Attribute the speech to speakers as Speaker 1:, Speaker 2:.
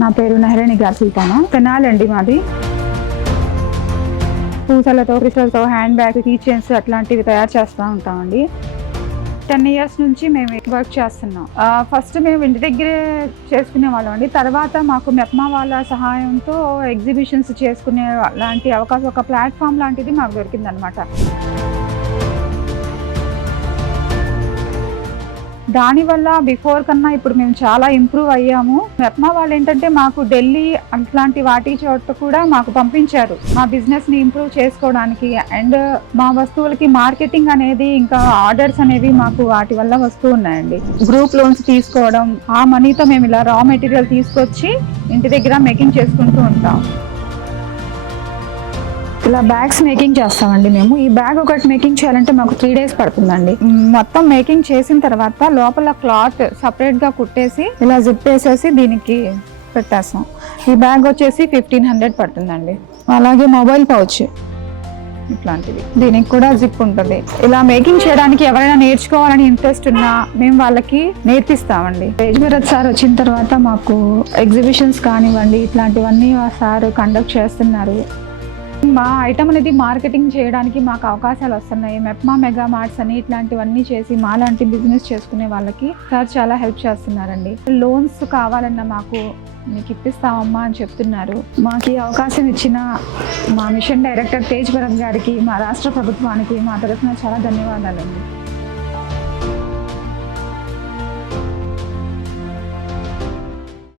Speaker 1: నా పేరు నహరణి గారు సుల్తానా అండి మాది. పూసలతో క్రిస్టల్తో హ్యాండ్ బ్యాగ్ కీ అట్లాంటివి తయారు చేస్తూ ఉంటామండి. టెన్ ఇయర్స్ నుంచి మేము వర్క్ చేస్తున్నాం. ఫస్ట్ మేము ఇంటి దగ్గరే చేసుకునే వాళ్ళం అండి. తర్వాత మాకు మెప్మా వాళ్ళ సహాయంతో ఎగ్జిబిషన్స్ చేసుకునే లాంటి అవకాశం ఒక ప్లాట్ఫామ్ లాంటిది మాకు దొరికిందనమాట. దానివల్ల బిఫోర్ కన్నా ఇప్పుడు మేము చాలా ఇంప్రూవ్ అయ్యాము. మెప్మా వాళ్ళు ఏంటంటే మాకు ఢిల్లీ అట్లాంటి వాటి చోట కూడా మాకు పంపించారు. మా బిజినెస్ని ఇంప్రూవ్ చేసుకోవడానికి అండ్ మా వస్తువులకి మార్కెటింగ్ అనేది ఇంకా ఆర్డర్స్ అనేవి మాకు వాటి వల్ల వస్తూ ఉన్నాయండి. గ్రూప్ లోన్స్ తీసుకోవడం ఆ మనీతో మేము ఇలా రా మెటీరియల్ తీసుకొచ్చి ఇంటి దగ్గర మేకింగ్ చేసుకుంటూ ఉంటాం. ఇలా బ్యాగ్స్ మేకింగ్ చేస్తామండి మేము. ఈ బ్యాగ్ ఒకటి మేకింగ్ చేయాలంటే మాకు త్రీ డేస్ పడుతుందండి. మొత్తం మేకింగ్ చేసిన తర్వాత లోపల క్లాత్ సపరేట్గా కుట్టేసి ఇలా జిప్ వేసేసి దీనికి పెట్టేస్తాం. ఈ బ్యాగ్ వచ్చేసి ఫిఫ్టీన్ హండ్రెడ్ పడుతుందండి. అలాగే మొబైల్ పౌచ్ ఇట్లాంటివి. దీనికి కూడా జిప్ ఉంటుంది. ఇలా మేకింగ్ చేయడానికి ఎవరైనా నేర్చుకోవాలని ఇంట్రెస్ట్ ఉన్నా మేము వాళ్ళకి నేర్పిస్తామండి. తేజ్భరత్ సార్ వచ్చిన తర్వాత మాకు ఎగ్జిబిషన్స్ కానివ్వండి ఇట్లాంటివన్నీ ఆ సార్ కండక్ట్ చేస్తున్నారు. మా ఐటమ్ అనేది మార్కెటింగ్ చేయడానికి మాకు అవకాశాలు వస్తున్నాయి. మెప్మా మెగా మార్ట్స్ అని ఇట్లాంటివన్నీ చేసి మా లాంటి బిజినెస్ చేసుకునే వాళ్ళకి సార్ చాలా హెల్ప్ చేస్తున్నారండి. లోన్స్ కావాలన్నా మాకు మీకు ఇప్పిస్తామమ్మా అని చెప్తున్నారు. మాకు ఈ అవకాశం ఇచ్చిన మా మిషన్ డైరెక్టర్ తేజ్ భరత్ గారికి మా రాష్ట్ర ప్రభుత్వానికి మా తరఫున చాలా ధన్యవాదాలండి.